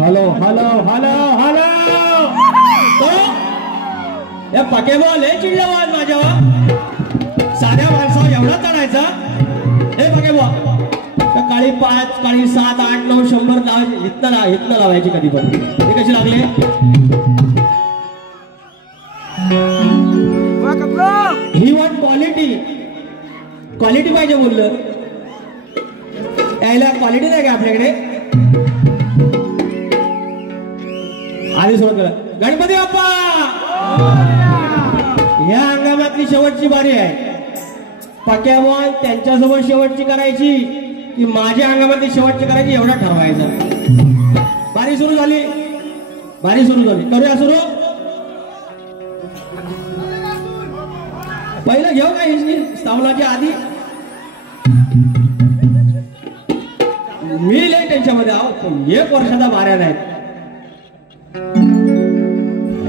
Hello hello hello hello या पकेबॉल लय चिडला वाज माझ्यावर साध्या माणसावर एवढा चढायचा हे पकेबॉल काळी 5 काळी 7 8 9 100 इथनं लावायची कधी पण हे कशी लागले ही वन क्वालिटी पाहिजे बोललं यायला क्वालिटी नाही का आपल्याकडे आधी सुरू करा गणपती बाप्पा या हंगामातली शेवटची बारी आहे पक्याबॉल त्यांच्यासोबत शेवटची करायची की माझ्या हंगामातली शेवटची करायची एवढा ठरवायचा बारी सुरू झाली करूया सुरू पहिलं घेऊ का हिची स्थावनाच्या आधी मी लय त्यांच्यामध्ये आहो 1 वर्षाचा बाऱ्या नाहीत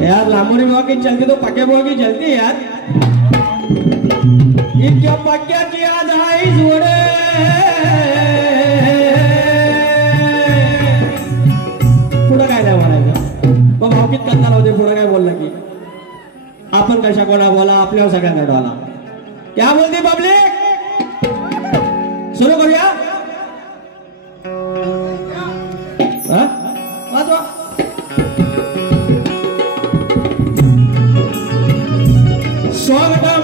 यार लांबोरी बुआ की चलती तो पक्के बुआ की चलती यार इतक्या पक्क्याची आज आई जोडे पुढं काय नाही म्हणायचं मग भावकीत करताना होते पुढं काय बोलला की आपण कशा कोणा बोला आपल्यावर सगळ्यांना डोला क्या बोलते पब्लिक सुरू करूया स्वागतम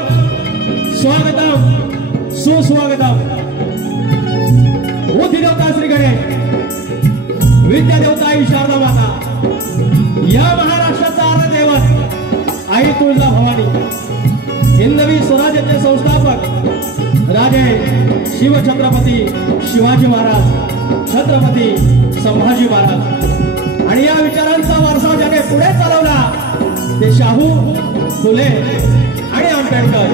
स्वागतम सुस्वागतम बुद्धी देवता श्री गणेश विद्या देवता आई शारदा माता या महाराष्ट्राचा आराध्य दैवत आई तुळजा भवानी हिंदवी स्वराज्याचे संस्थापक राजे शिवछत्रपती शिवाजी महाराज छत्रपती संभाजी महाराज आणि या विचारांचा वारसा ज्याने पुढे चालवला ते शाहू फुले आणि आंबेडकर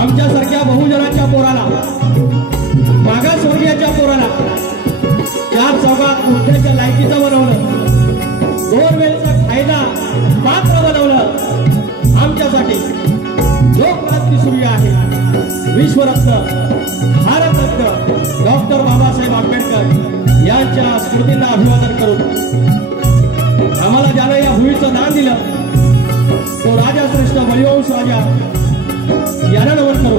आमच्यासारख्या बहुजनांच्या पोराला मागासवर्गीयाच्या पोराला 4 चौकात उठण्याच्या लायकीचं बनवलं 2 वेळचा खायला पात्र बनवलं आमच्यासाठी लोकक्रांती सुरू आहे विश्वरत्न भारतरत्न डॉक्टर बाबासाहेब आंबेडकर यांच्या स्मृतींना अभिवादन करून आम्हाला ज्यानं या भूमीचं दान दिलं तो राजा श्रेष्ठ बलिवंश राजा याला नमन करू।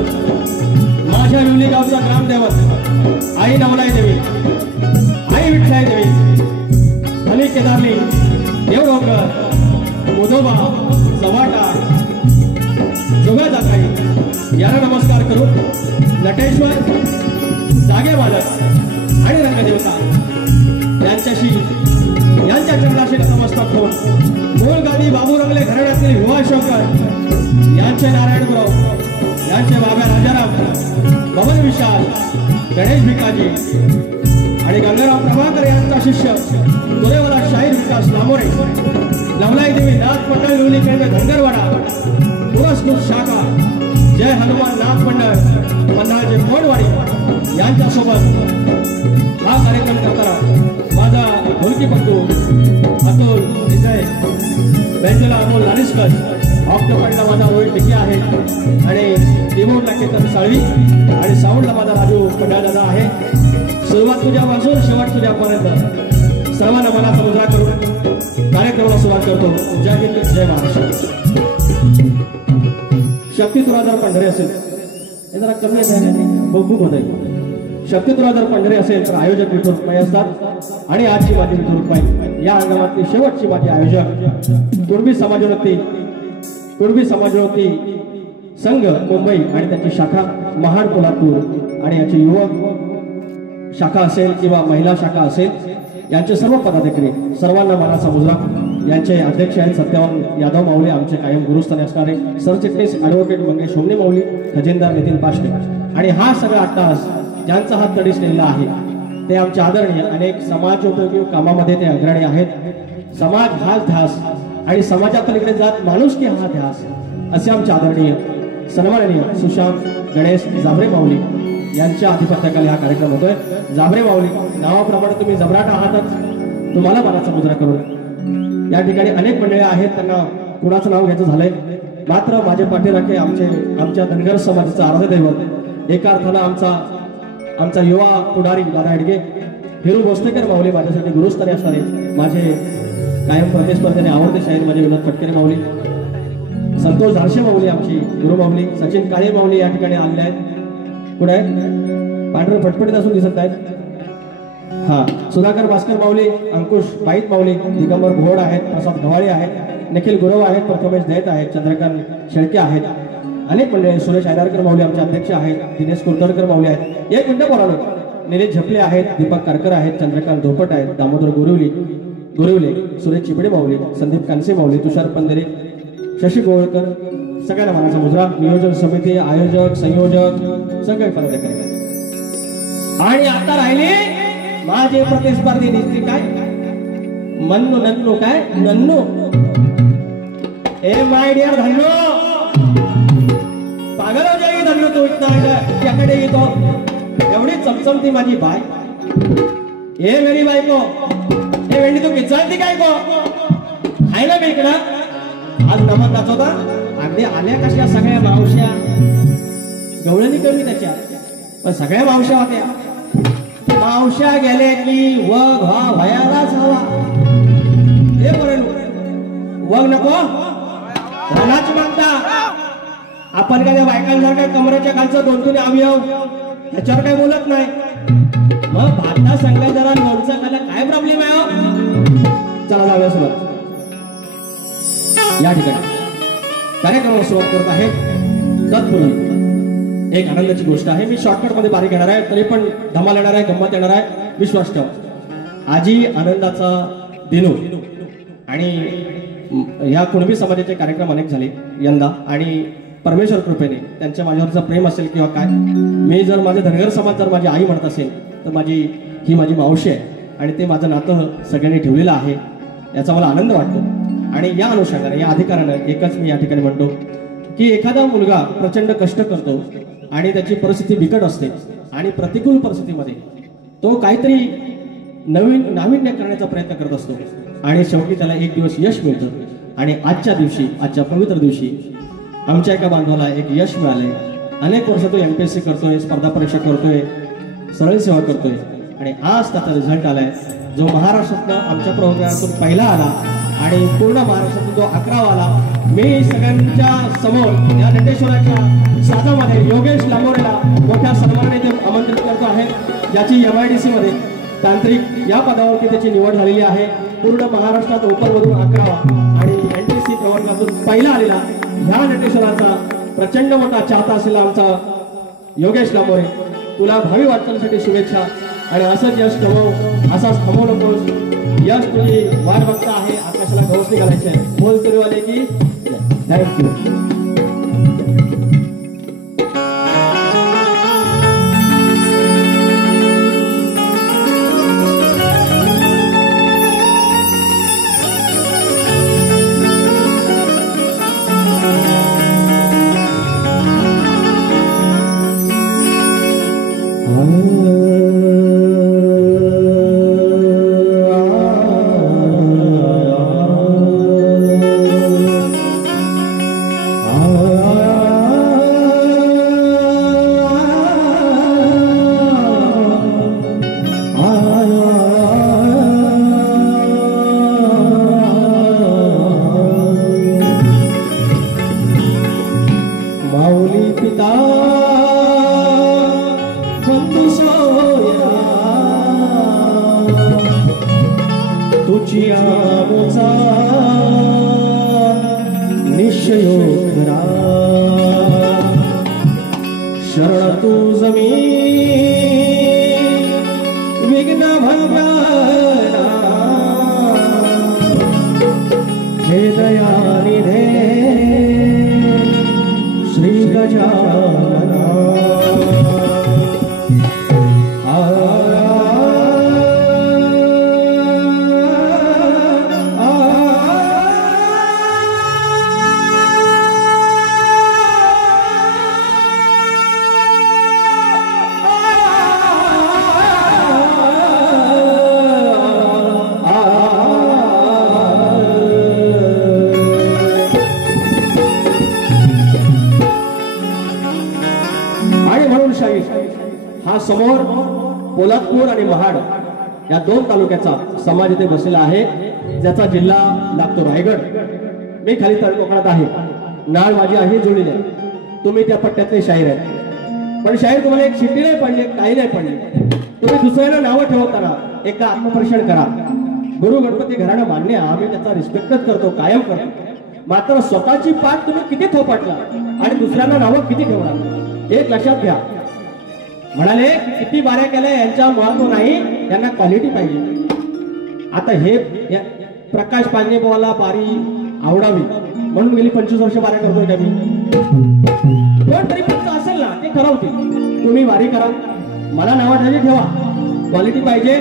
माझ्या विवली गावचा ग्रामदेवत आई नवलाई देवी, आई विठ्ठलाई देवी, हनी केदारनी, देवडोंगर, मुदोबा, सवाटा, जोगा जाकाई याला नमस्कार करू। नटेश्वर, जागे मालक आणि रंगदेवता यांच्याशी यांच्या चरणाशी नतमस्तक होऊन मूलगादी बाबू रंगले घराण्यातील विवाह शंकर यांचे नारायणराव, यांचे बाबा राजाराम, बबन विशाल, गणेश भिकाजी आणि गंगाराम प्रभाकर यांचा शिष्य तुरेवाला शाहीर विकास लामोरे, नवलाई देवी नाथ मंडळ विवली केंद्र धनगरवाडा, पुरस्कृत शाखा जय हनुमान नाथ मंडळ पन्हाळचे कोणवाडी यांच्यासोबत हा कार्यक्रम करताना माझा ढोलकीपटू अतुल विजय, बेंजला अमोल लारिस्कर, ऑक्टोपॅडला माझा रोहित टिके आहे आणि रिमोटला केतन साळवी आणि साऊंडला माझा राजू पंडाळदादा आहे। सुरुवात तुझ्यापासून शेवट तुझ्यापर्यंत सर्वांना मनाचा मुजरा करून कार्यक्रमाला सुरुवात करतो। जय हिंद, जय महाराष्ट्र। शक्ती तुला जर पंढरी असेल हे जरा कमी खूप होत आहे। शक्ती तुला जर पंढरी असेल तर आयोजक विठ्ठल रुक्माई असतात आणि आजची माझी विठ्ठल रुक्माई या अंगामातली शेवटची माझी आयोजक कुणबी समाजोन्नती संघ मुंबई आणि त्याची शाखा महाड कोल्हापूर आणि याची युवक शाखा असेल किंवा महिला शाखा असेल यांचे सर्व पदाधिकारी सर्वांना मनाचा मुजरा। यांचे अध्यक्ष आहेत सत्यवान यादव माऊली, आमचे कायम गुरुस्थानी असणारे सरचिटणीस ॲडव्होकेट मंगेश सोमणे माऊली, खजिनदार नितीन पाष्टे आणि हा सगळा अट्टाहास ज्यांचा हात तडीस नेलेला आहे ते आमचे आदरणीय अनेक समाजोपयोगी कामामध्ये ते अग्रणी आहेत। समाज हाच ध्यास आणि समाजापलीकडे जात माणुसकी हा ध्यास असे आमचे आदरणीय सन्माननीय सुशांत गणेश जाबरे माऊली यांच्या आधिपत्याखाली हा कार्यक्रम होतोय। जाबरे माऊली नावाप्रमाणे तुम्ही जबराट आहातच, तुम्हाला मनाचा मुजरा करून या ठिकाणी अनेक मंडळी आहेत त्यांना कुणाचं नाव घ्यायचं झालंय, मात्र माझे पाठीराखे आमच्या धनगर समाजाचा आराध्य दैवत एका अर्थानं आमचा युवा पुढारी दादा हेडगे, हिरू भोसलेकर माऊली माझ्यासाठी गुरुस्थानी असणारे माझे कायम प्रतिस्पर्धेने आवडते शाहीर माझे विनोद फटकेरे माऊली, संतोष धारशे माऊली आमची गुरु माऊली, सचिन काळे माऊली या ठिकाणी आलेले आहेत। कुठे आहेत? पांढरे फटफटीत असून दिसत आहेत। हा सुधाकर भास्कर माऊली, अंकुश पाईत माऊली, दिगंबर घोड आहेत, प्रसाद गव्हाळे आहेत, निखिल गुरव आहेत, प्रथमेश दैत आहेत, चंद्रकांत शेळके आहेत, अनेक मंडळी, सुरेश आयदारकर माऊली आमचे अध्यक्ष आहेत, दिनेश कुलतरकर माऊली आहेत, एक मिनिट बोलावलं, निलेश झपले आहेत, दीपक कारकर आहेत, चंद्रकांत धोपट आहेत, दामोदर गोरिवले, सुरेश चिपडे माऊली, संदीप कानसे माऊली, तुषार पंधरे, शशी गोळकर, सगळ्यांना मनाचा मुजरा। नियोजन समिती, आयोजक, संयोजक सगळे पदाधिकारी आणि आता राहिले माझे प्रतिस्पर्धी दिसते काय मन्नू नन्नू काय नन्नू ए माय डिअर धन्नो पागल हो जाएगी धन्नो तू इतना त्याकडे येतो एवढी चमचमती माझी बाय ए मेरी बाई को ए वेंडी तू किचलती काय को खायला बेकडा आज नमन नाचवता अगदी आल्या कशा सगळ्या मावश्या गवळणी कमी त्याच्या पण सगळ्या मावश्या होत्या मावश्या गेले की वग हा भयालाच हवा हे बरं वग नको मनाच मागता आपण काय बायकांसारख्या कमरेच्या खालचं दोन अवयव ह्याच्यावर काय बोलत नाही मग भाता संघ जरा लोणचं खायला काय प्रॉब्लेम आहे चला जाऊया सुरुवात या ठिकाणी कार्यक्रमाला सुरुवात करत आहे तत्पूर्वी एक आनंदाची गोष्ट आहे मी शॉर्टकट मध्ये बारीक येणार आहे तरी पण धमाल येणार आहे गंमत येणार आहे विश्वास ठेवा आजी आनंदाचा दिनू आणि या कुणबी समाजाचे कार्यक्रम अनेक झाले यंदा आणि परमेश्वर कृपेने त्यांच्या माझ्यावरचं प्रेम असेल किंवा काय मी जर माझे धनगर समाज जर माझी आई म्हणत असेल तर ही माझी मावशी आहे आणि ते माझं नातं सगळ्यांनी ठेवलेलं आहे याचा मला आनंद वाटतो आणि या अनुषंगाने या अधिकारानं एकच मी या ठिकाणी म्हणतो की एखादा मुलगा प्रचंड कष्ट करतो आणि त्याची परिस्थिती बिकट असते आणि प्रतिकूल परिस्थितीमध्ये तो काहीतरी नाविन्य करण्याचा प्रयत्न करत असतो आणि शेवटी त्याला एक दिवस यश मिळतं आणि आजच्या पवित्र दिवशी आमच्या एका बांधवाला एक यश मिळालंय अनेक वर्ष तो MPSC करतोय स्पर्धा परीक्षा करतोय सरळ सेवा करतोय आणि आज त्याचा रिझल्ट आलाय जो महाराष्ट्रातनं आमच्या प्रोग्रामातून पहिला आला आणि पूर्ण महाराष्ट्रातून तो 11वाला मी सगळ्यांच्या समोर या नटेश्वराच्या साजामध्ये योगेश लांबोरेला मोठ्या सन्मानाने आमंत्रित करतो आहे, ज्याची MIDC मध्ये तांत्रिक या पदावरती त्याची निवड झालेली आहे। पूर्ण महाराष्ट्रात ओपनमधून 11वा आणि NTC क्रमांकातून पहिला आलेला ह्या नटेश्वराचा प्रचंड मोठा चाहता असलेला आमचा योगेश लांबोरे, तुला भावी वाटचालीसाठी शुभेच्छा आणि असंच यश कमव, असाच थांबवू नकोस। यश तुझी वाट बघता आहे, आकाशाला गवसणी घालायची आहे। बोल तरीवाले की थँक्यू। शरण तू जमी विघ्न भंगना हे दयानिधे श्री गजानना। हा समोर पोलादपूर आणि महाड या 2 तालुक्याचा समाज इथे बसलेला आहे, ज्याचा जिल्हा लागतो रायगड। मी खाली तळ कोकणात आहे, नाळ माझी आहे जुळलेली आहे, तुम्ही त्या पट्ट्यातले शाहीर आहेत। पण शाहीर तुम्हाला एक शिट्टी नाही पडली, काही नाही पडली, तुम्ही दुसऱ्याला नावं ठेवताना एकदा आत्मपरीक्षण करा। गुरु गणपती घराणं मान्य, आम्ही त्याचा रिस्पेक्टच करतो, कायम करतो, मात्र स्वतःची पाठ तुम्ही किती थोपटला आणि दुसऱ्यांना नावं किती ठेवणार, एक लक्षात घ्या। म्हणाले किती बाऱ्या केल्या यांच्या महत्व नाही, त्यांना क्वालिटी पाहिजे। आता हे प्रकाश पांडेबुवाला बारी आवडावी म्हणून गेली 25 वर्ष बाऱ्या करतोय का मी? पण तरी फक्त असेल ना ते ठरवतील, तुम्ही वारी करा, मला नावाठाली ठेवा, क्वालिटी पाहिजे,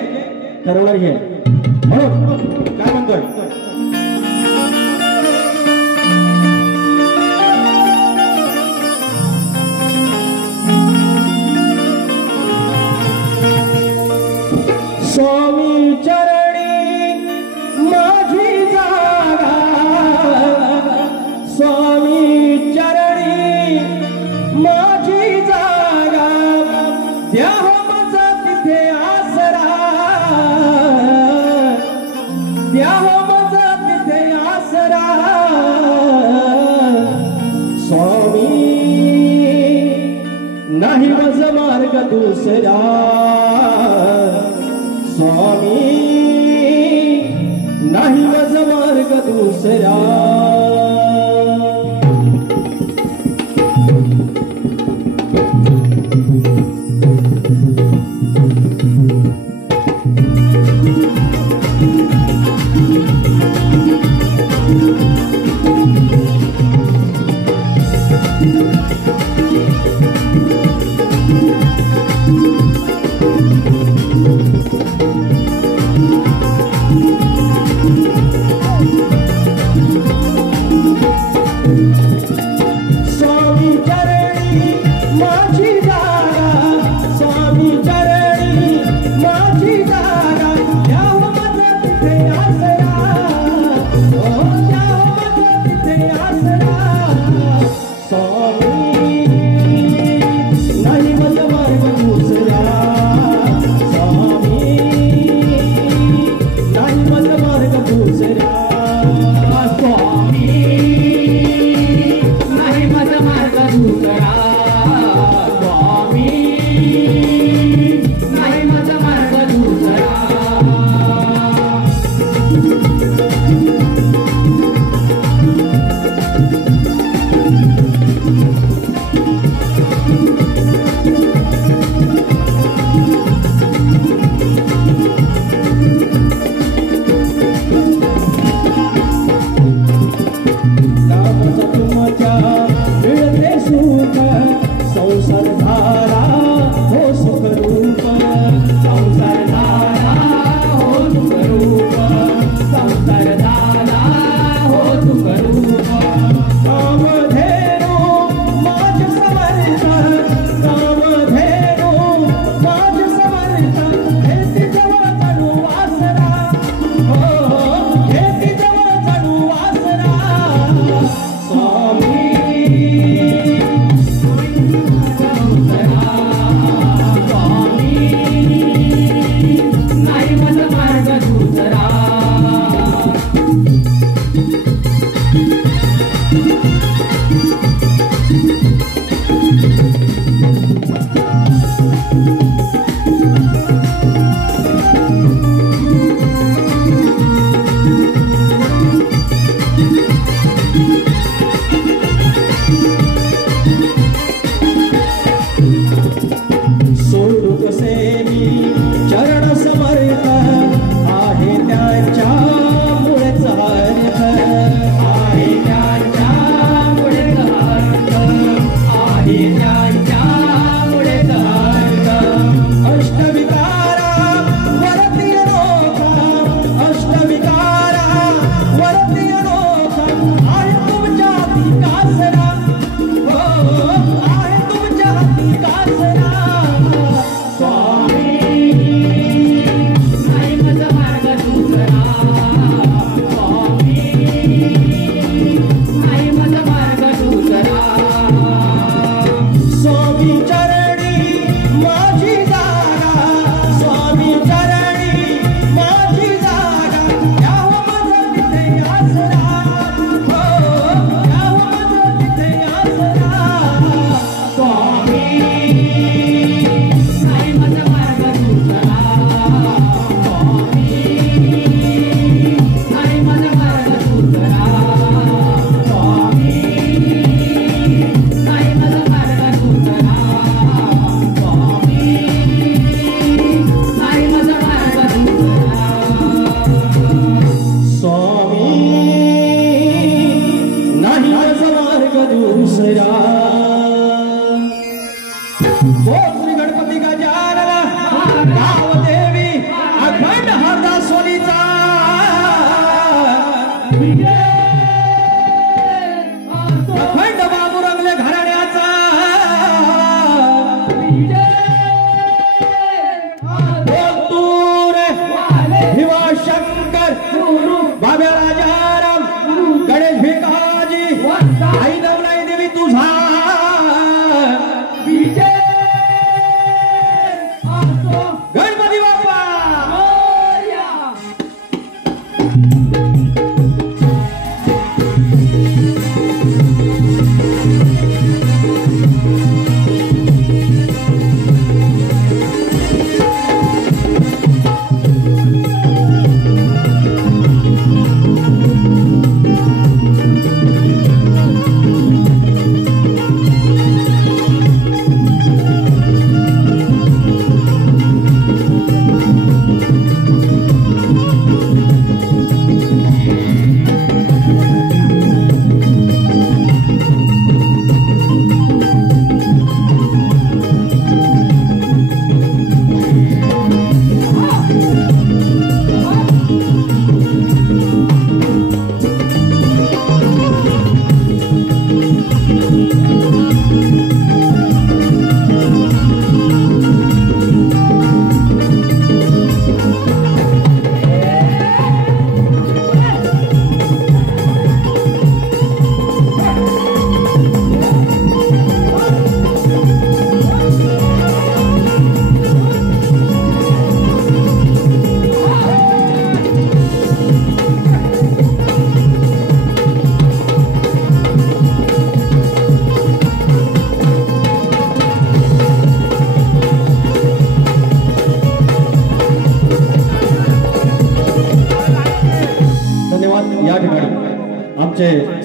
ठरवणार हे म्हणून काय म्हणतोय। स्वामी चरणी माझी जागा, स्वामी चरणी माझी जागा, द्या माझा तिथे आसरा, द्या माझा तिथे आसरा। स्वामी नाही माझ मार्ग दुसरा, स्वामी नाही माझ मार्ग दुसरा। अखंड बाबू रंगले घराण्याचा शंकर बाब्या राजाराम गणेश भिकाजी आई नवलाई देवी तुझा गणपती बाप्पा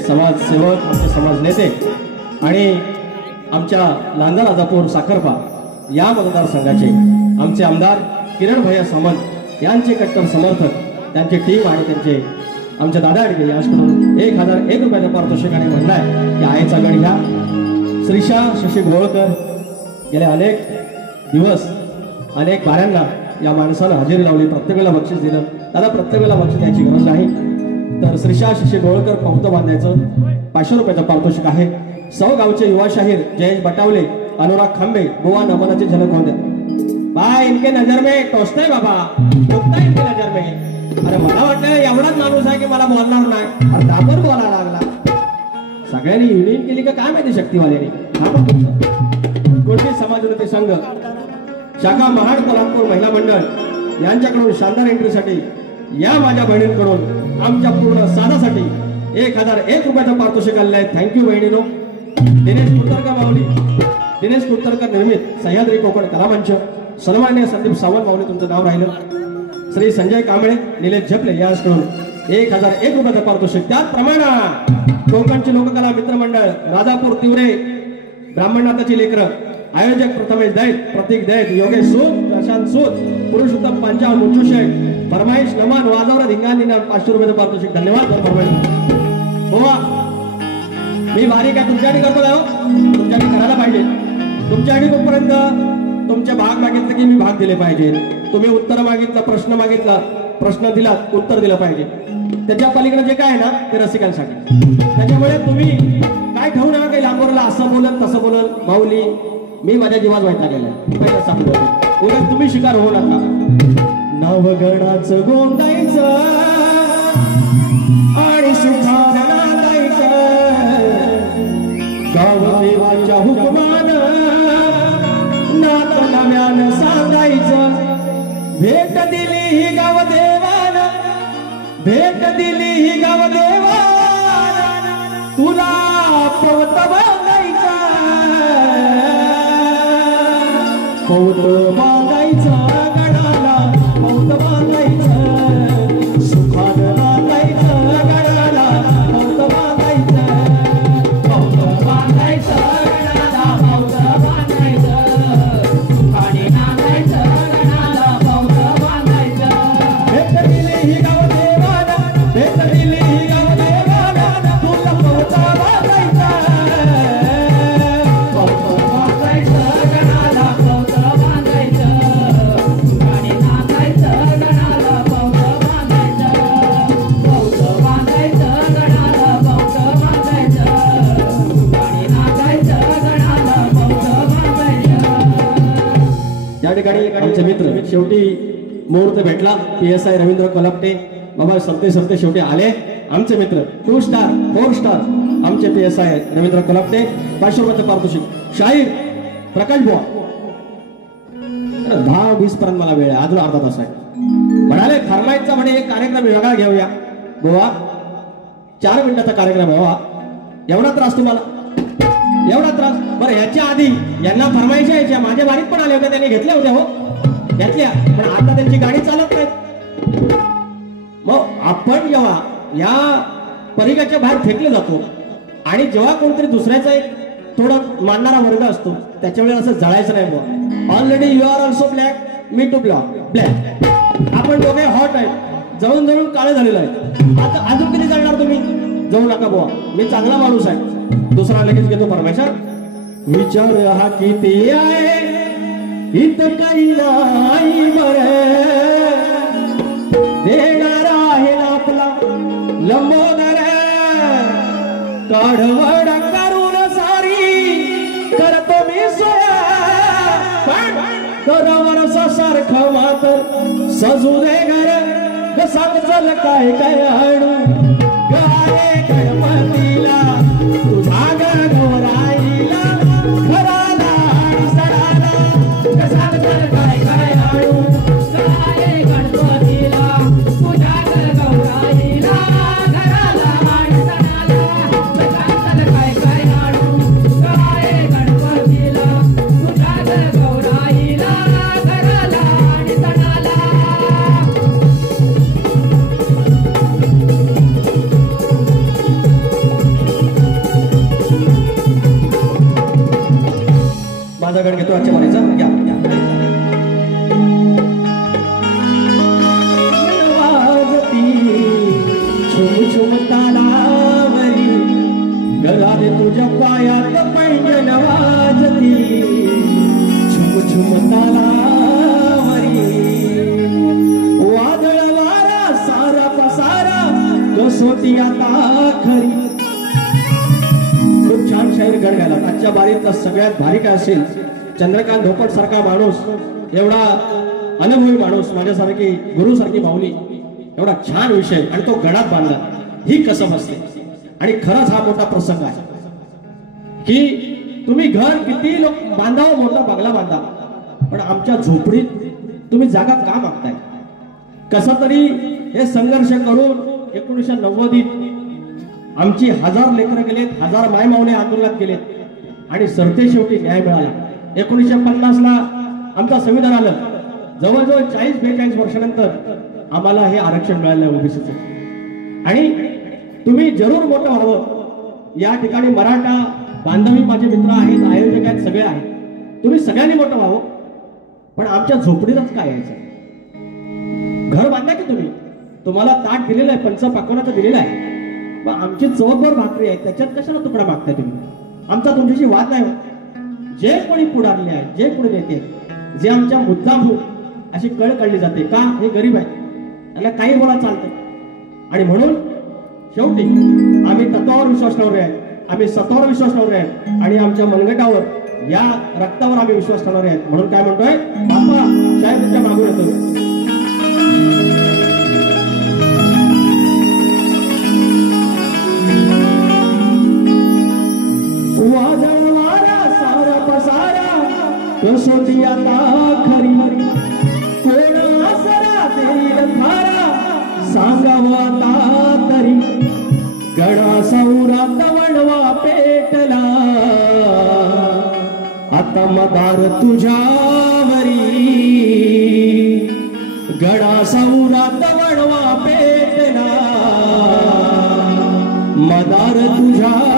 समाजसेवक आमचे समाज नेते आणि आमच्या लांजा राजापूर साखरपा या मतदारसंघाचे आमचे आमदार किरण भैया सामंत यांचे कट्टर समर्थक त्यांची टीम आणि त्यांचे आमच्या दादा अडगे यांच्याकडून 1001 रुपयाच्या पारितोषिकाने म्हणलाय की आईचा गण घ्या. श्रीशा शशी गोळकर गेले अनेक दिवस अनेक बाऱ्यांना या माणसानं हजेरी लावली, प्रत्येकाला बक्षीस दिलं. दादा प्रत्येकाला बक्षीस द्यायची गरज नाही, तर श्रीशा शशी गोळकर पावतं बांधायचं 500 रुपयाचं पारितोषिक आहे. सौ गावचे युवा शाहीर जयेश बटावले, अनुराग खांबे, गोवा नमनाची झलक होऊन द्या. बाय इनके नजर में टोचते बाबा, टोचता इनके नजर में. अरे मला वाटलं एवढाच माणूस आहे की मला बोलणार नाही, अरे दाबर बोलायला लागला. सगळ्यांनी युनियन केली का काय माहिती शक्तीवाल्याने. कोणती समाजोन्नती संघ शाखा महाड कोल्हापूर महिला मंडळ यांच्याकडून शानदार एंट्रीसाठी या माझ्या बहिणींकडून आमच्या पूर्ण साधासाठी 1001 रुपयाचं पारितोषिक आलेलं आहे. थँक्यू बहिणीनो. दिनेश कुडतरकर माऊली, दिनेश कुडतरकर निर्मित सह्याद्री कोकण कलामंच, सन्माननीय संदीप सावंत माऊली तुमचं नाव राहिलं. श्री संजय कांबळे, निलेश झपले यांच्याकडून 1001 रुपयाचं पारितोषिक. त्याचप्रमाणे कोकणची लोककला मित्रमंडळ राजापूर तिवरे, ब्राह्मणनाथाची लेकरं, आयोजक प्रथमेश दैत, प्रतीक दैत, योगेश सूत, प्रशांत सूत, पुरुषोत्तम पंचाल, मुच्चू शेठ, फरमाईश नमान, वाजवरा धिंगांनी 500 रुपयाचं पारितोषिक. धन्यवाद फरमाईश. हो मी वारी काय तुमच्यासाठी करतो काय हो, तुमच्यासाठी करायला पाहिजे. तुमच्यासाठी कुठपर्यंत तुमचे भाग मागितले की मी भाग दिले पाहिजे. तुम्ही उत्तर मागितलं, प्रश्न मागितला, प्रश्न दिला, उत्तर दिलं पाहिजे. त्याच्या पलीकडे जे काय आहे ना ते रसिकांसाठी. त्याच्यामुळे तुम्ही काय ठेवू नका काही लांबवरला असं बोलत तसं बोलत. माऊली मी माझ्या जीवात वाईटा गेलाय उलट तुम्ही शिकार होऊ नका. नवगणाचं गोंदायचं आणि सुखानं नांदायचं, गावदेवाच्या हुकमानं नात नव्यानं सांगायचं. भेट दिली ही गावदेवानं, भेट दिली ही गावदेवानं, तुला पवत बांधायचं, पवत बांधायचं गडाला, पवत बांधायचं, सुखानं नांदायचं गडाला, पवत बांधायचं, पवत बांधायचं गडाला, पवत बांधायचं, सुखाने नांदायचं गडाला, पवत बांधायचं. भेट दिली ही गावदेवानं, भेट दिली ही गावदेवानं, तुला पवत बांधायचं, पवत बांधायचं गडाला, पवत बांधायचं. शेवटी मुहूर्त भेटला. PSI रवींद्र कोलपटे बाबा सरते सरते शेवटी आले आमचे मित्र. 2 स्टार 4 स्टार आमचे PSI रवींद्र कोलपटे. 500 रुपयाचं पारितोषिक. शाहीर प्रकाश बुवा 10-20 पर्यंत मला वेळ आहे, अजून अर्धा तास आहे. म्हणाले खरमाईचा म्हणे एक कार्यक्रम वेगळा घेऊया. बुवा 4 मिनिटाचा कार्यक्रम आहे. वा एवढा त्रास तुम्हाला, एवढा त्रास. बरं ह्याच्या आधी यांना फरमाईच्या यायच्या, माझ्या बारीक पण आले होते, त्यांनी घेतल्या होत्या. हो घेतल्या, पण आता त्यांची गाडी चालत नाही. मग आपण जेव्हा या परिघाच्या बाहेर फेकले जातो आणि जेव्हा कोणतरी दुसऱ्याचा एक थोडं मानणारा वर्ग असतो त्याच्या वेळेला असं जळायचं नाही. बुवा already you are also black, मी टू ब्लॅक. आपण दोघे हॉट आहेत, जळून जळून काळे झालेलं आहे. आता अजून किती जळणार तुम्ही? जाऊ नका बुवा, मी चांगला माणूस आहे. दुसरा लगेच घेतो परमेश्वर. विचार हा किती आहे इथं काही नाही बरे, देणार आहे आपला लंबोदर. काढवड करून सारी करतो मी सोया, कर वर्ष सारखं मात्र सजू दे घर. सांग चल काय काय आणू गाये गणपतीला तुझा गौराईला घराला सडाला. सांग चल काय काय आणू गाये गणपतीला तुझा गौराईला घराला सडाला. सांग चल काय काय आणू गाये गणपतीला तुझा गौराईला घराला सडाला. माझा गण घेतो आजच्या मानेचा. वाजती छुम छुम तालावरी गरारे तुझ्या पायात पैंजण वाजती छुम छुम तालावरी. वादळ वारा सारा पसारा कसोटी आता खरी. खूप छान शाहीर गण घाला. आजच्या बारीतला सगळ्यात भारी काय असेल, चंद्रकांत धोपट सारखा माणूस, एवढा अनुभवी माणूस, माझ्यासारखी गुरुसारखी माऊली, एवढा छान विषय आणि तो गणात बांधला. ही कसम असते. आणि खरंच हा मोठा प्रसंग आहे की तुम्ही घर किती लोक बांधावं, मोठा बंगला बांधा, पण आमच्या झोपडीत तुम्ही जागा का मागताय? कसा तरी हे संघर्ष करून 1990 आमची 1000 लेकरं गेलेत, 1000 मायमावले आंदोलनात गेलेत आणि सरते शेवटी न्याय मिळाला. 1950ला आमचं संविधान आलं. जवळजवळ 40-42 वर्षानंतर आम्हाला हे आरक्षण मिळालं ओबीसीचं. आणि तुम्ही जरूर मोठं व्हावं. या ठिकाणी मराठा बांधवी माझे मित्र आहेत, आयोजक आहेत, सगळे आहेत. तुम्ही सगळ्यांनी मोठं व्हावं, पण आमच्या झोपडीलाच काय यायचं? घर बांधा की तुम्ही, तुम्हाला ताट दिलेलं आहे, पंचपाकोनाचं दिलेलं आहे, आमची चवभर भाकरी आहे, त्याच्यात कशाला तुकडा मागताय तुम्ही? आमचा तुमच्याशी वाद नाही. जे कोणी पुढारले आहेत, जे कोणी नेते, जे आमच्या मुद्दामून अशी कळ काढली जाते का हे गरीब आहे, त्याला काही बोला चालतं. आणि म्हणून शेवटी आम्ही तत्वावर विश्वास ठेवले आहे, आम्ही सत्वावर विश्वास ठेवले आहे आणि आमच्या मनगटावर, या रक्तावर आम्ही विश्वास ठेवणारे आहेत. म्हणून काय म्हणतोय, बापा साहेब तुमच्या मागून येतो. वादळ वारा सारा पसारा कसोटी आता खरी. कोण आसरा देईल थारा सांगावं आता तरी. गडा सौरात वणवा पेटला आता मदार तुझ्यावरी. गडा सौरात वणवा पेटला मदार तुझ्यावरी.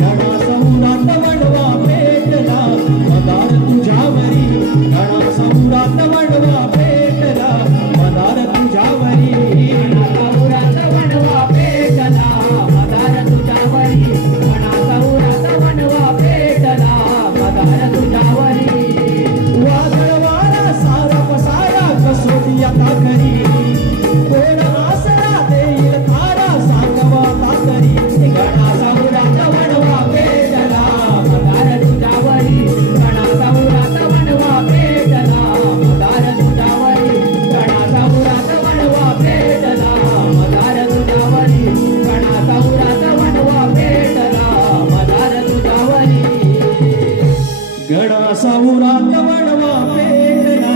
गणासौरात वणवा पेटला मदार तुझ्यावरी गणासौरात वणवा पेटला मदार तुझ्यावरी गणासौरात वणवा पेटला मदार तुझ्यावरी गणासौरात वणवा पेटला मदार तुझ्यावरी वादळवारा सारा पसारा कसोटी आता करी कोण आसरा देईल तारा सांगवा आता करी गणासौरात वणवा पेटला मदार तुझ्यावरी गणासौरात वणवा पेटला मदार तुझ्यावरी गणासौरात वणवा पेटला मदार तुझ्यावरी गणासौरात वणवा पेटला मदार तुझ्यावरी गणासौरात वणवा पेटला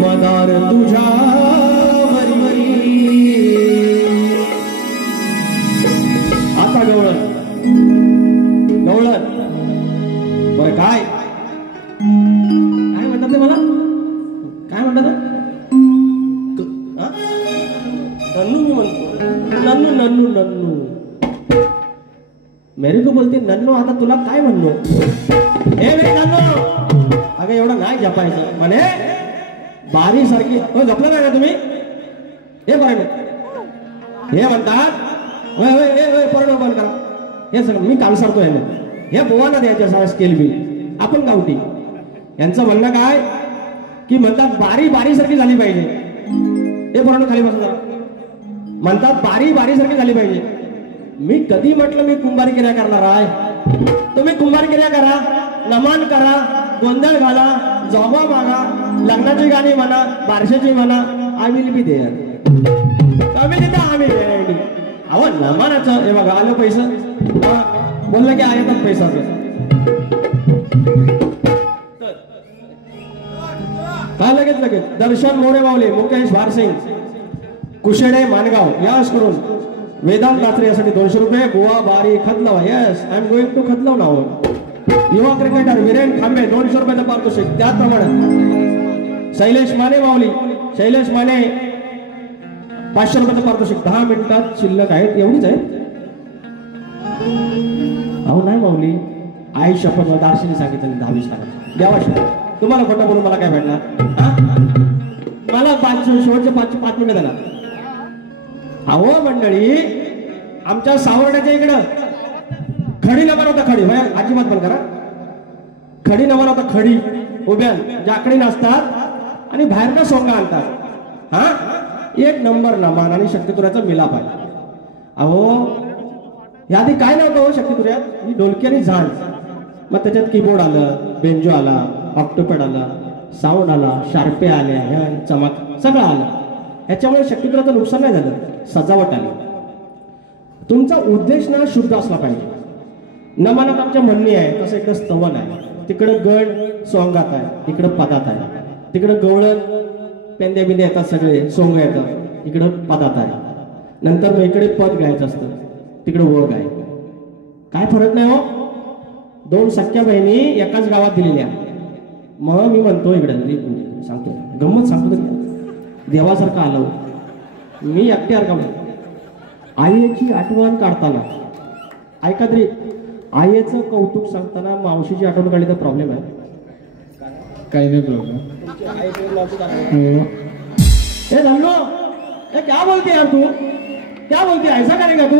मदार तुझ्यावरी आता गवळण गवळण बरं काय काय म्हणतात ते मला काय म्हणतात नन्नू मी म्हणतो नन्नू नन्नू नन्नू मेरी को बोलते नन्नू आता तुला काय म्हणलो हे मेरी नन्नू अगं एवढं नाही जपायचं म्हणे बारी सारखी जपलं नाही का तुम्ही हे बरं हे म्हणतात होय होय हे होय परण बंद करा हे सगळं मी काल सरतोय हे बोवाना द्यायचं सगळं स्केल बी आपण गावठी यांचं म्हणणं काय की म्हणतात बारी बारी सारखी झाली पाहिजे हे परण खाली बसून जरा म्हणतात बारी बारी सारखी झाली पाहिजे मी कधी म्हटलं मी कुंभारी क्रिया करणार आहे तुम्ही कुंभारी क्रिया करा नमन करा गोंधळ घाला जॉबा मागा लग्नाची गाणी म्हणा बारशाची म्हणा आय विल बी देअर आम्ही तिथं आम्ही अहो नमानाचं हे बघा आलं पैसा बोललं की आयातच पैसा काय लगेच लगेच दर्शन मोरे माऊली मुकेश भारसिंग कुशेडे मानगाव यास करून वेदांत रात्री यासाठी 200 रुपये गोवा बारी खतलव yes I am going to खतलव नाव युवा क्रिकेटर वीरेन खांबे 200 रुपयाचं पारितोषिक त्याप्रमाणे शैलेश माने माऊली शैलेश माने 500 रुपयाचं पारितोषिक 10 मिनिटात शिल्लक आहेत एवढीच आहे अहो नाही माऊली आई शपथ दार्शनी सांगितलं 10-20 टाका द्यावा शपथ तुम्हाला खोटं बोलून मला काय भेटणार मला 5 शेवटचे 5 मिनिटं देणार अहो मंडळी आमच्या सावर्ड्याच्या इकडं खडी नंबर होता खडी अजिबात पण करा खडी नंबर होता खडी उभ्या जाकडी नसतात आणि बाहेरनं सोंगा आणतात हा एक नंबर नमान आणि शक्तितुऱ्याचा मिलाप आहे अहो याआधी काय नव्हतं हो शक्तितुऱ्यात ही ढोलकी आणि झाड मग त्याच्यात कीबोर्ड आलं बेंजो आला ऑक्टोपॅड आला साऊंड आला शार्पे आल्या चमक सगळं आलं याच्यामुळे शक्तितुऱ्याचं नुकसान नाही झालं सजावट आली तुमचा उद्देश ना शुद्ध असला पाहिजे नमनात आमच्या म्हणणी आहे तसं इकडं स्तवन आहे तिकडं गड सोंगात आहे इकडं पदात आहे तिकडं गवळण पेंद्या बिंद्या येतात सगळे सोंग येतात इकडं पदात आहे नंतर मग इकडे पद गायचं असतं तिकडं ओळख आहे काय फरक नाही हो 2 सख्या बहिणी एकाच गावात दिलेल्या मग मी म्हणतो इकडे सांगतो गंमत सांगतो देवासारखं आलो मी एकट्यावर का आईची आठवण काढताना ऐका तरी आईचं कौतुक सांगताना मावशीची आठवण काढली तर प्रॉब्लेम आहे काही नाही प्रॉब्लेम ए धन्नो ए क्या बोलते यार तू क्या बोलते ऐसा करेगा तू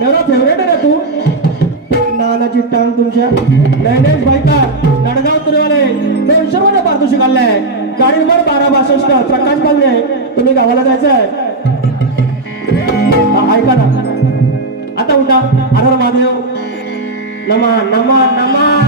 मेरा फेवरेट है तू नानाची टांग तुमच्या नैनेश बायका नडगाव तुरेवाले 200 रुपये पारितोषिक आलंय गाडी नंबर 1262 प्रकाश पालने तुम्ही गावाला जायचं आहे ऐका ना आता उठा हर महादेव नमन नमन नमन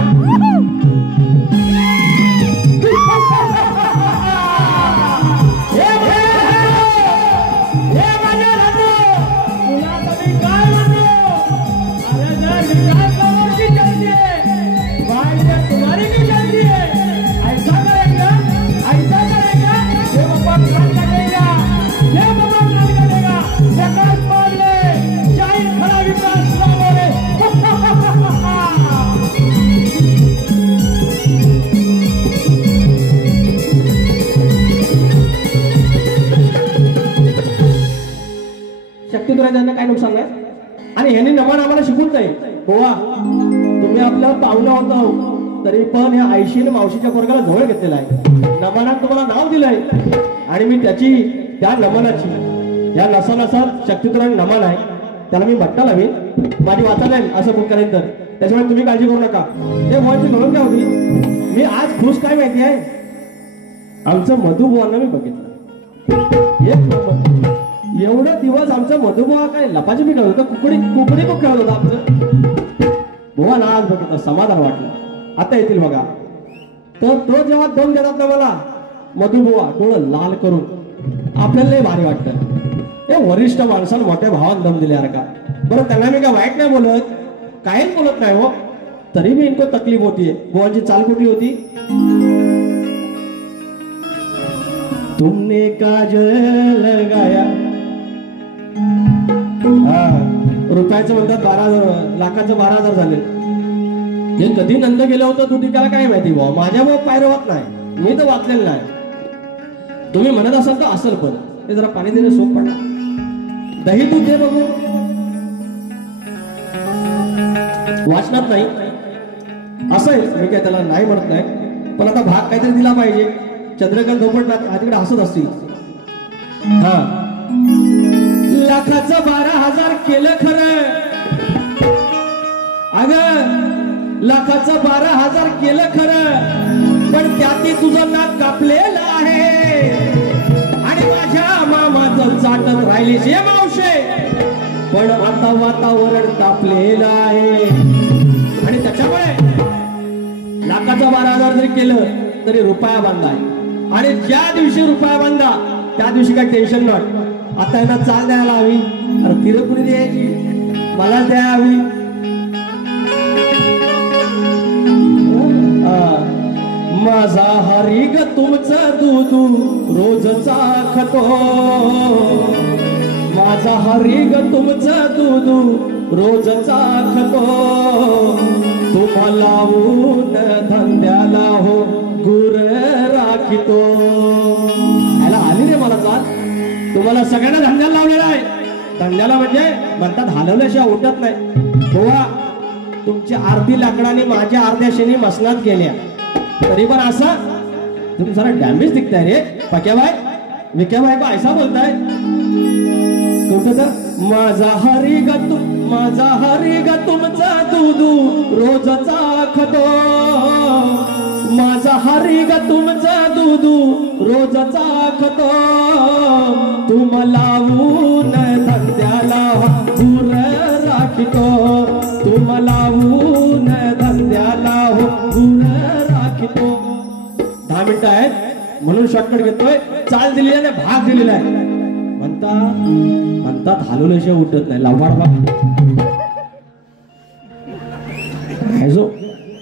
आणि ह्यांनी नमन आम्हाला शिकून जाईल. बुवा तुम्ही आपल्या पाहुणं होता तरी पण या आईशीने मावशीच्या पोरगाला जवळ घेतलेला आहे. नमनात तुम्हाला नाव दिलंय आणि मी त्या नमनाची या नसानसात शक्तितुराने नमन आहे त्याला मी भट्टा लावीन माझी वाचा जाईल असं कोण करेन तर. त्याच्यामुळे तुम्ही काळजी करू नका. ते बुवाची म्हणून काय होती मी आज खुश काय माहिती आहे आमचं मधुबुवांना मी बघितलं एक नंबर. एवढे दिवस आमचं मधुबुवा काय लपाची मी खेळत होता कुकडी खूप खेळत होता आमचं. बुवाला आज बघितलं समाधान वाटलं. आता येतील बघा. तर तो जेव्हा दम देतात ना मला मधुबुवा डोळं लाल करून आपल्याला लय भारी वाटतं. हे वरिष्ठ माणसाला मोठ्या भावात दम दिले का. बरं त्यांना मी काय वाईट नाही बोलत काहीच बोलत नाही हो तरी मी इनको तकलीफ होतीये. बुवांची चाल कुठली होती तुमने काजल लगाया रुपयाचं म्हणतात 12,000 लाखाचं 12,000 झाले. हे कधी नंद गेलं होतं तू टिकाला काय माहिती भाऊ माझ्या भाऊ पायरवत नाही मी तर वाचलेलं नाही. तुम्ही म्हणत असाल तर असेल पण ते जरा पाणी देणं सोप पडणार. दही दूध दे बघू वाचनात नाही असं मी काय त्याला नाही म्हणत नाही पण आता भाग काहीतरी दिला पाहिजे. चंद्रकांत धोपटनाथ तिकडे हसत असतील. हा लाखाचं 12,000 केलं खरं अगं लाखाचं 12,000 केलं खरं पण त्यातही तुझं नाक कापलेलं आहे आणि माझ्या मामाचं चाटत राहिलीस हे मावशे पण आता वातावरण तापलेलं आहे आणि त्याच्यामुळे लाखाचं 12,000 जरी केलं तरी रुपया बांधा आहे आणि ज्या दिवशी रुपया बांधा त्या दिवशी काही टेन्शन नाही. आता यांना चाल द्यायला हवी अरे तिरं कुणी द्यायची मला द्यावी. माझा हरी ग तुमचं दूध रोजचा खातो माझा हरी ग तुमचं दूध रोजचा खातो तुम्हाला ऊन धंद्याला हो गुर राखितो. याला आली रे मला चाल तुम्हाला सगळ्यांना धंद्याला लावलेला आहे. धंद्याला म्हणजे म्हणतात हलवल्याशिवाय उठत नाही. बुवा तुमची अर्धी लाकडाने माझ्या अर्ध्या शेणी मसनात गेल्या तरी पण असं तुम्ही जरा डॅमेज दिखताय रे पक्याबाई विक्याबाई का ऐसा बोलताय कुठं तर माझा हरी ग तुमचा दूध रोजचा खातो माझा हरी ग तुमचा दूध रोजचा खातो तुम्हाला ऊन धंद्याला दूर राखितो तुम्हाला ऊन धंद्याला दूर राखितो. 10 मिनिटं आहेत म्हणून शॉर्टकट घेतोय. चाल दिली आहे भाग दिलेला आहे म्हणतात हलवल्याशिवाय उठत नाही लावणार भाग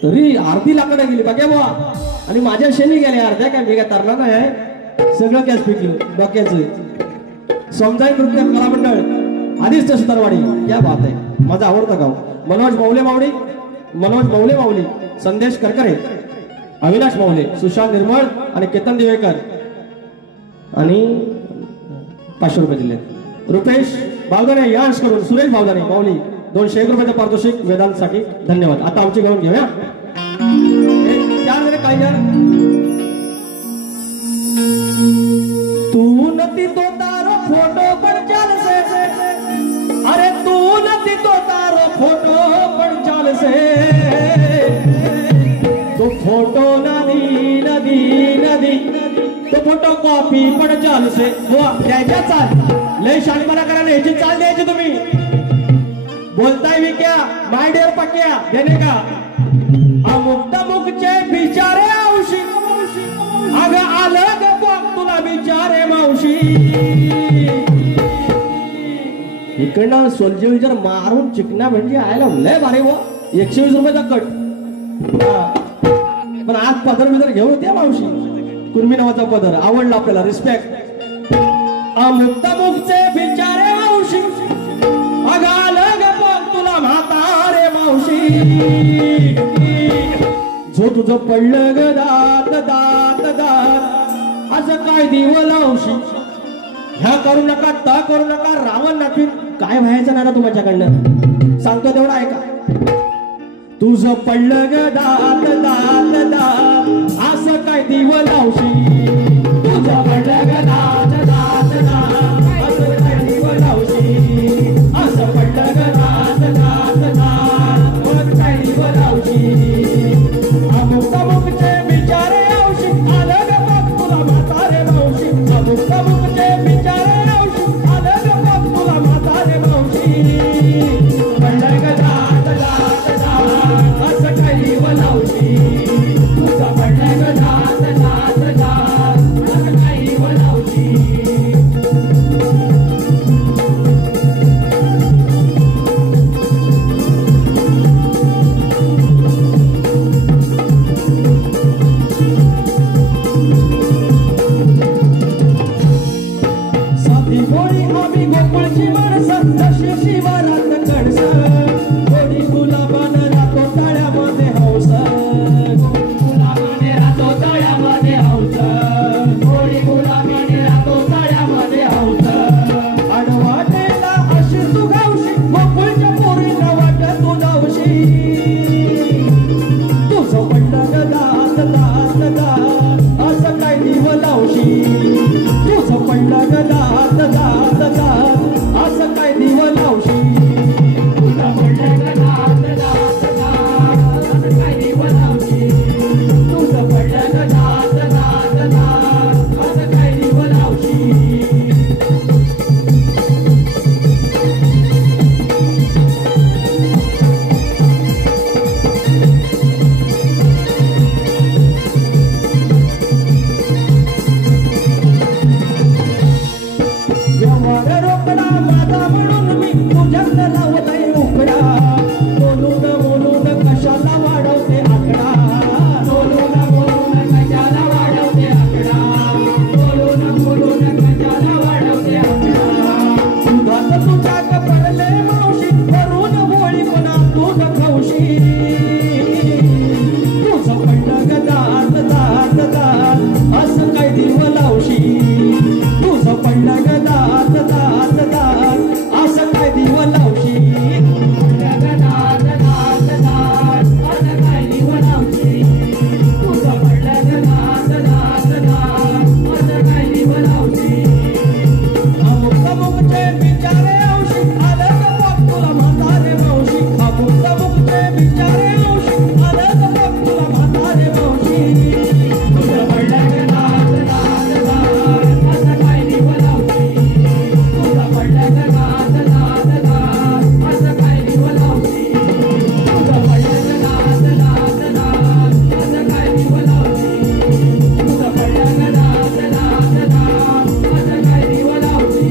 तरी अर्धी लाकडं गेली बघ्या बुवा आणि माझ्या शेणी गेल्या अर्ध्या काय मी काय तरणार नाही आहे सगळं कॅश पिकलं डोक्याचं. समजाई नृत्य कला मंडळ आधीच सुतारवाडी या बात आहे. माझा आवडता गाव मनोज मौले माऊली संदेश करकरे अविनाश माऊले सुशांत निर्मळ आणि केतन दिवेकर आणि 500 रुपये दिले. रुपेश बावदाने यांश करून सुरेश बावदाने माऊली 201 रुपयाचं पारितोषिक वेदांतसाठी धन्यवाद. आता आमची घेऊन घेऊया काय तू नती तो तारो फोटो पण चाल से अरे तू नती तो तारो फोटो पण चाल से तो फोटो नदी तो फोटो कॉपी पण चाल से द्यायच्या चाल लय शानपणा करायला याची चाल द्यायची तुम्ही बोलताय मी क्या माय डिअर पक्या देणे का अमुक तमुकचे बिचारे औशी अगं आलं ग तुला बिचारे मावशी इकडनं सोलजी विचार मारून चिकना म्हणजे आयला लय भारी व 120 रुपयाचा कट पण आज पदर बिदर घेऊन होते मावशी कुर्मी नावाचा पदर आवडला आपल्याला रिस्पेक्ट अमुक तमुकचे बिचारे मावशी अगं आलं ग तुला म्हातारे मावशी जो तुझं पडलं ग दात दात दात असं काय दिव लावशी ह्या करू नका ता करू नका रावण नाफी काय व्हायचं ना तुमच्याकडनं सांगतो तेवढा ऐका. तुझं पडलं ग दात दात दात असं काय दिव लावशी. तुझं पडलं ग दात दात दात असं काय दिव लावशी. असं पडलं ग दात दात दात असं काय दिव लावशी. अमुक अमुकचे बिचारे औशी आलं ग बघ तुला म्हातारे मावशी. अमुक अमुकचे बिचारे औशी आलं ग बघ तुला म्हातारे मावशी. पडलं ग दात दात दात असं काय दिव लावशी. तुझं पडलं ग दात दात दात असं काय दिव लावशी. साधी गोळी आम्ही गोकुळची माणसं जशी शिवारात कणसं. गोडी गुलाबानं राहतो तळ्यामध्ये हौस. गुलाबाने राहतो तळ्यामध्ये हौस. गोडी गुलाबाने राहतो तळ्यामध्ये हौस. आडवाटेला अशी तू गावशी गोकुळच्या पोरीला वाट तू जावशी. तुझं पडलं ग दात दात दात असं काय दिव लावशी. तुझं पडलं ग दात दात दात असं काय दिव लावशी. तुझं पडलं ग दात दात दात असं काय दिव लावशी. तुझं पडलं ग दात दात दात असं काय दिव लावशी. व्यवहार रोकडा माझा म्हणून मी तुझ्यात लावलाय उकडा. बोलून बोलून कशाला वाढवते आकडा. बोलून बोलून कशाला वाढवते आकडा. बोलून बोलून कशाला वाढवते आकडा. दुधात तुझ्यात पडले मावशी करून भोळी पुन्हा दूध खाऊशी. तुझं पडलं ग दात दात दात असं काय दिव लावशी. तुझं पडलं ग दात दात दात असं काय दिव लावशी. पडलं ग दात दात दात असं काय दिव लावशी. तुझं पडलं ग दात दात दात असं काय दिव लावशी. अमुक अमुकचे बिचारे औशी आलं ग बघ तुला म्हातारे मावशी. अमुक अमुकचे बिचारे औशी आलं ग बघ तुला म्हातारे मावशी. तुझं पडलं ग दात दात दात असं काय दिव लावशी. तुझं पडलं ग दात दात दात असं काय दिव लावशी. तुझं पडलं ग दात दात दात असं काय दिव लावशी. तुझं पडलं ग दात दात दात असं काय दिव लावशी.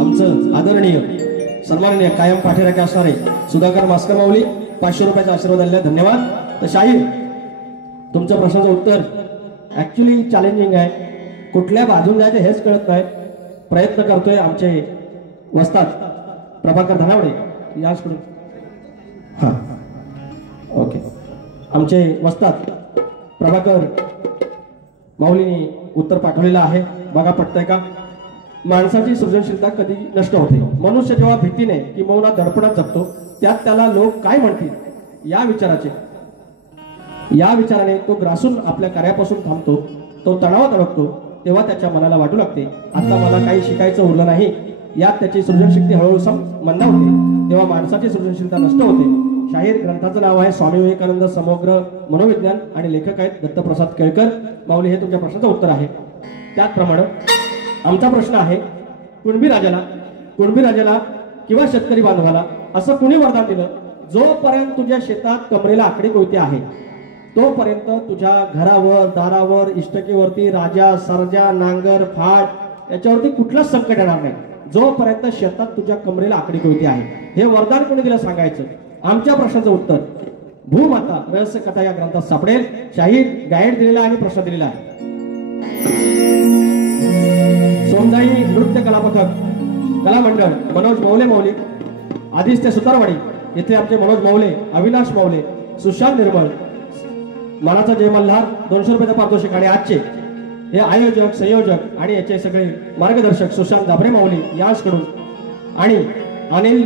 आमचं आदरणीय सन्माननीय कायम पाठीराखे असणारे सुधाकर मास्कर माऊली 500 रुपयाचा आशीर्वाद दिला. धन्यवाद. तर शाहीर तुमच्या प्रश्नाचं उत्तर ऍक्च्युली चॅलेंजिंग आहे. कुठल्या बाजून जायचं हेच कळत नाही. प्रयत्न करतोय आमचे वस्ताद प्रभाकर धनावडे याचकडून. हां ओके. आमचे वस्ताद प्रभाकर माऊलींनी उत्तर पाठवलेलं आहे. बघा पटतंय का. माणसाची सृजनशीलता कधी नष्ट होते. मनुष्य जेव्हा भीतीने किंवा दडपणात जगतो त्यात त्याला लोक काय म्हणतील या विचाराने तो ग्रासून आपल्या कार्यापासून थांबतो. तो तणावात अडकतो. तेव्हा त्याच्या मनाला वाटू लागते आता मला काही शिकायचं उरलं नाही. यात त्याची सृजनशक्ती हळूहळू मंदावते. तेव्हा माणसाची सृजनशीलता नष्ट होते. शाहीर ग्रंथाचं नाव आहे स्वामी विवेकानंद समग्र मनोविज्ञान आणि लेखक आहेत दत्तप्रसाद केळकर. माऊली हे तुमच्या प्रश्नाचं उत्तर आहे. त्याचप्रमाणे आमचा प्रश्न आहे कुणबी राजाला किंवा शेतकरी बांधवाला असं कुणी वरदान दिलं जोपर्यंत तुझ्या शेतात कमरेला आकडी कोयती आहे तोपर्यंत तुझ्या घरावर दारावर इष्टकेवरती राजा सर्जा नांगर फाट याच्यावरती कुठलंच संकट येणार नाही जोपर्यंत शेतात तुझ्या कमरेला आकडी कोयती आहे. हे वरदान कोणी दिलं सांगायचं. आमच्या प्रश्नाचं उत्तर भूमाता रहस्य कथा या ग्रंथात सापडेल. शाहीर गाईड दिलेला आणि प्रश्न दिलेला आहे. सोमदाई नृत्य कला पथक कला मंडळ मनोज मौले माऊली आदित्य सुतारवाडी येथे आमचे मनोज मौले अविनाश मौले सुशांत निर्मळ मानाचा जय मल्हार 200 रुपयाचा पारितोषिक आणि आजचे हे आयोजक संयोजक आणि याचे सगळे मार्गदर्शक सुशांत दाभरे माऊली यांच्याकडून आणि अनिल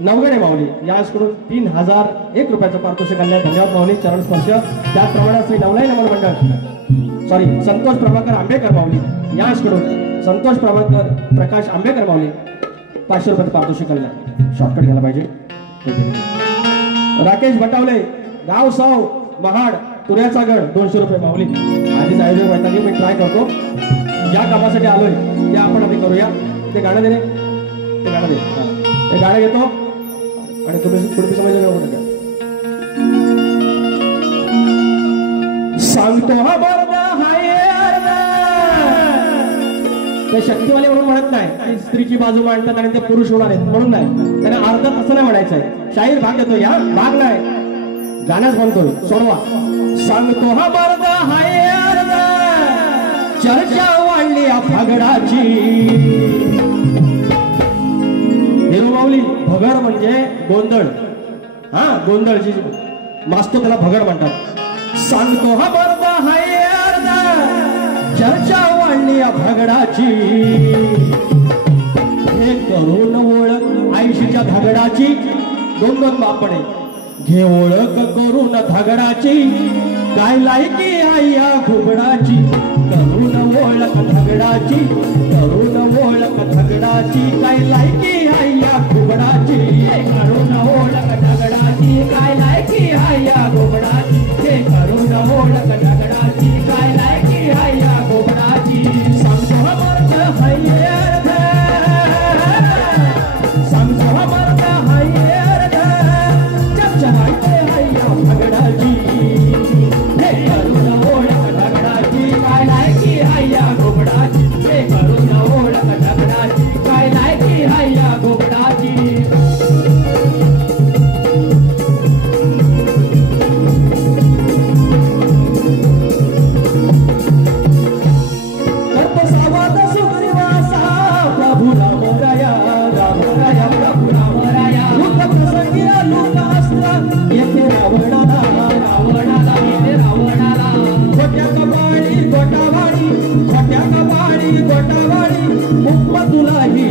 नवगणे माऊली याचकडून 3001 रुपयाचं पारितोषिक आणलं. धन्यवाद माऊली, चरण स्पर्श. त्याचप्रमाणे श्री नवलाई नमन मंडळ संतोष प्रभाकर आंबेकर माऊली याचकडून संतोष प्रभाकर प्रकाश आंबेकर माऊली 500 रुपयाचं पारितोषिक आणलं. शॉर्टकट घ्यायला पाहिजे. राकेश बटावले गाव साव महाड तुऱ्याचा गड 200 रुपये माऊली. आधीच आयोजक व्हायचा की मी ट्राय करतो. ज्या कामासाठी आलोय ते आपण आधी करूया. ते गाणं दे रे, ते गाणं दे. ते गाणं घेतो आणि तुम्ही पुढे समजलं. सांगतो हा बरदा हाय ते शक्तिवाले म्हणून म्हणत नाही, स्त्रीची बाजू मांडतात आणि ते पुरुष होणार आहेत म्हणून नाही. त्यांना अर्ध असं नाही म्हणायचंय. शाहीर भाग देतो, या भाग नाही गाण्याच म्हणतोय. सोडवा. सांगतो हा बरदा हाय अर्धा चर्चा वाढली फगडाची. हिरो माऊली भगड म्हणजे गोंधळ. हा गोंधळची मास्तो त्याला भगड म्हणतात. सांगतो हा बरदा हाय अर्धा चर्चा वाढली भगडाची. हे करून ओळख आयुष्याच्या धगडाची. दोन बापणे घे ओळख करून धगडाची. काय लायकी आई या घुबडाची. करून ओळख धगडाची, करून ओळख धगडाची. काय लायकी आई या घुबडाची. करून ओळख दगडाची. काय लायकी हाय या घुबडाची. हे करून ओळख दगडाची. काय लायकी हाय या घुबडाची. सांगतो हा मर्द हाय अर्ध, सांगतो हा मर्द हाय अर्ध चर्चा वाढली हाय या भगडाची. हे करून ओळख दगडाची. काय लायकी हाय या घुबडाची. हे करून ओळख दगडाची. काय लायकी हाय या घुबडाची.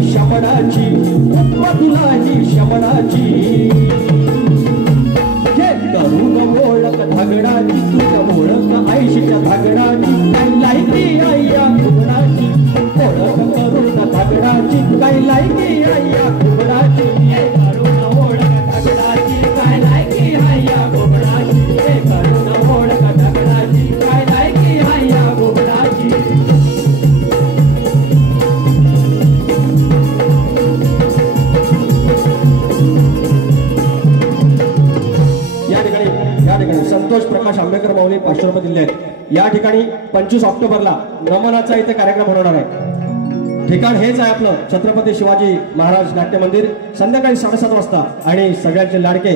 शमनाची तुला ही शमनाची. हे करून ओळख धगडाची. तुझ्या ओळख आयुष्याच्या धगडाची. काही लायकी आई या घुबडाची. ओळख करून धगडाची. काही लायकी आई या घुबडाची. हे करून ओळख दगडाची. काय लायकी हाय या घुबडाची. हे करून ओळख दगडाची. काय लायकी हाय या घुबडाची. संतोष प्रकाश आंबेकर माऊली 500 रुपये दिले आहेत. या ठिकाणी 25 ऑक्टोबरला नमनाचा इथे कार्यक्रम होणार आहे. ठिकाण हेच आहे आपलं छत्रपती शिवाजी महाराज नाट्य मंदिर. संध्याकाळी 7:30 वाजता. आणि सगळ्यांचे लाडके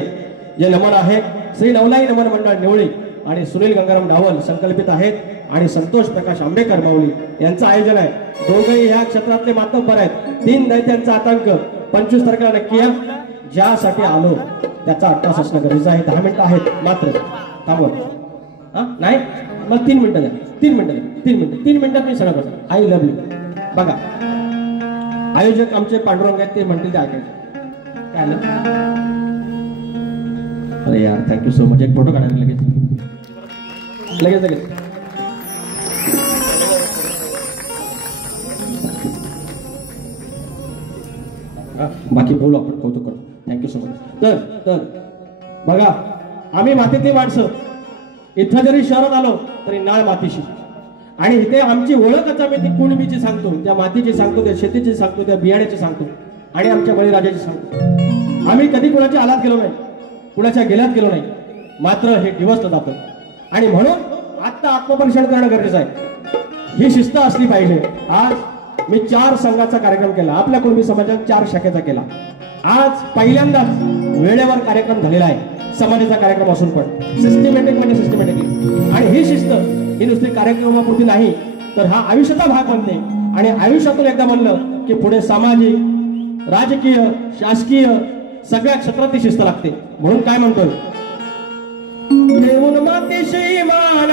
जे नमन आहे श्री नवलाई नमन मंडळ निवळी आणि सुनील गंगाराम डावल संकल्पित आहेत. आणि संतोष प्रकाश आंबेकर माऊली यांचं आयोजन आहे. दोघंही ह्या क्षेत्रातले मातब्बर आहेत. 3 दैत्यांचा आतंक 25 तारखेला नक्की या. ज्यासाठी आलो त्याचा अट्टास असणं गरजेचं आहे. 10 मिनिटं आहेत मात्र. थांबवा. हा नाही मग 3 मिनिटं द्या. 3 मिनिटं द्या. 3 मिनिटात मी सगळं करतो. I love you. बघा आयोजक आमचे पांडुरंग आहेत. ते म्हणतील ते ऐकायचं. काय आलं? अरे यार थँक्यू सो मच. एक फोटो काढायला लगेच लगेच लगेच. बाकी बोलू आपण. कौतुक करतो. Thank you so much. तर बघा आम्ही मातीतली माणसं. इथं जरी शहरात आलो तरी नाळ मातीशी. आणि इथे आमची ओळखच आम्ही ती कुणबीची सांगतो, त्या मातीची सांगतो, त्या शेतीची सांगतो, त्या बियाण्याची सांगतो आणि आमच्या बळीराजाची सांगतो. आम्ही कधी कुणाच्या आलात गेलो नाही, कुणाच्या गेल्यात गेलो नाही. मात्र हे दिवसलं जातं. आणि म्हणून आता आत्मपरीक्षण करणं गरजेचं आहे. ही शिस्त असली पाहिजे. आज मी 4 संघाचा कार्यक्रम केला. आपल्या कुणबी समाजात 4 शाखेचा केला. आज पहिल्यांदाच वेळेवर कार्यक्रम झालेला आहे. समाजाचा कार्यक्रम असून पण सिस्टमॅटिक म्हणजे सिस्टमॅटिकली. आणि ही शिस्त ही नुसती कार्यक्रमापुरती नाही तर हा आयुष्याचा भाग बनते. आणि आयुष्यातून एकदा म्हणलं की पुढे सामाजिक, राजकीय, शासकीय सगळ्या क्षेत्रात ती शिस्त लागते. म्हणून काय म्हणतोय, देऊन मातीशी मान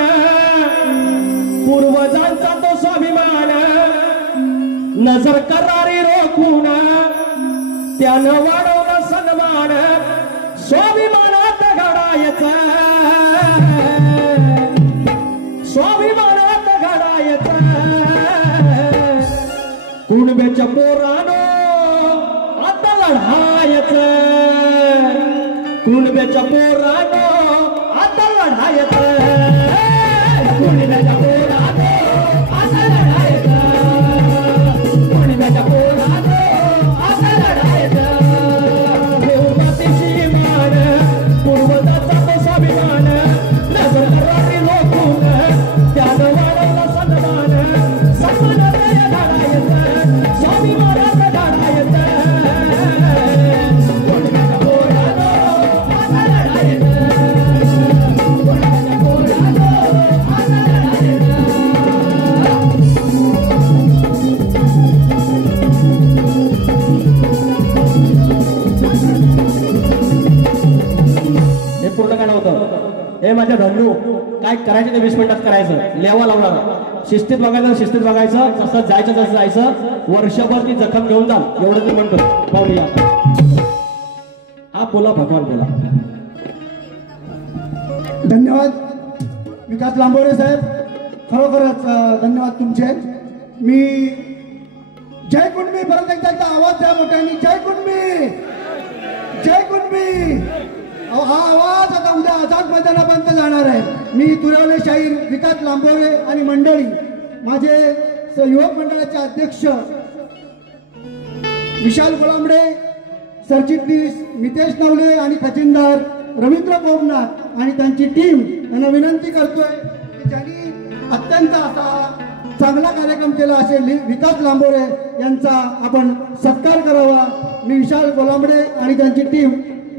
पूर्वजांचा तो स्वाभिमान, नजर करारी रोखून त्यानं वाढवला सन्मान स्वाभिमानात घडायचा स्वाभिमानात घडायचा कुणब्याच्या पोरानो आता लढायचं कुणब्याच्या पोरानो आता लढायचं कुणब्याच्या पोरानो आता लढायचं कुणब्याच्या पोरानो आता लढायचं ठेवू मातीशी मान पूर्वजाचा तो स्वाभिमान नजर करावी लोकून त्यानं वाढवला सन्मान सन्मानात घडायचं स्वाभिमानात घडायचं कुणब्याच्या पोरानो आता लढायचं कुणब्याच्या पोरानो आता लढायचं हे पूर्ण गाणं होतं. हे माझ्या धन्नू काय करायचं ते 20 मिनिटात करायचं लेवा लावणार शिस्तीत बघायचं शिस्तीत बघायचं जसं जायचं तसं जायचं वर्षभर ती जखम घेऊन जा एवढं मी म्हणतो पाहूया हा बोला भगवान बोला. धन्यवाद विकास लांबोरे साहेब खरोखरच धन्यवाद तुमचे. मी जय कुणबी परत एकदा आवाज द्या मोठ्याने जय कुणबी जय कुणबी. हा आवाज आता उद्या आझाद मैदानापर्यंत जाणार आहे. मी तुरवले शाहीर विकास लांबोरे आणि मंडळी माझे युवक मंडळाचे अध्यक्ष विशाल गोलांबडे सरचिटणीस मितेश नवले आणि खजिनदार रवींद्र कोमनाथ आणि त्यांची टीम यांना विनंती करतोय की ज्यांनी अत्यंत असा चांगला कार्यक्रम केला असेल विकास लांबोरे यांचा आपण सत्कार करावा. मी विशाल गोलांबडे आणि त्यांची टीम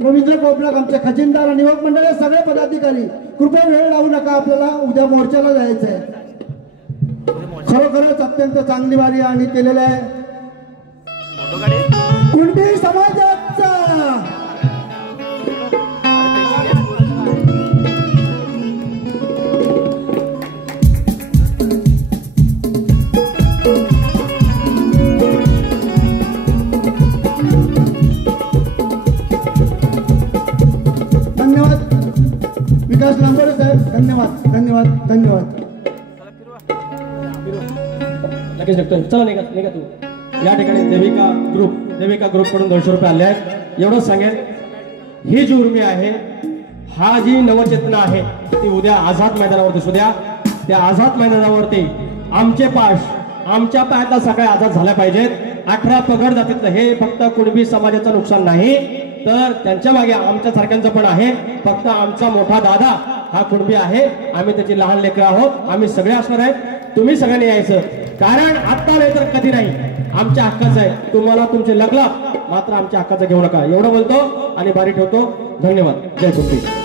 रवींद्र कोमनाथ आमचे खजिनदार आणि युवक मंडळ सगळे पदाधिकारी कृपया वेळ लावू नका आपल्याला उद्या मोर्चाला जायचं आहे. खरोखरच अत्यंत चांगली वारी आणि केलेलं आहे कुणबी समाजाचा. धन्यवाद विकास लांबोरे साहेब धन्यवाद धन्यवाद धन्यवाद. लगेच निघतोय चला निघा निघा तू. या ठिकाणी देविका ग्रुप कडून 200 रुपये आले आहेत. एवढंच सांगेल ही जी उर्मी आहे हा जी नवचेतना आहे ती उद्या आझाद मैदानावरती सुद्या त्या आझाद मैदानावरती आमच्या पायातला सगळ्या आझाद झाल्या पाहिजेत. 18 पगड जातीतलं हे फक्त कुणबी समाजाचं नुकसान नाही तर त्यांच्या मागे आमच्या सारख्यांचं पण आहे. फक्त आमचा मोठा दादा हा कुणबी आहे आम्ही त्याची लहान लेकरं आहोत. आम्ही सगळे असणार आहेत. तुम्ही सगळ्यांनी यायचं कारण आत्ता नाही तर कधी नाही आमच्या हक्काचं आहे. तुम्हाला तुमचे लागला मात्र आमच्या हक्काचं घेऊ नका एवढं बोलतो आणि बारी ठेवतो. धन्यवाद. जय कुणबी.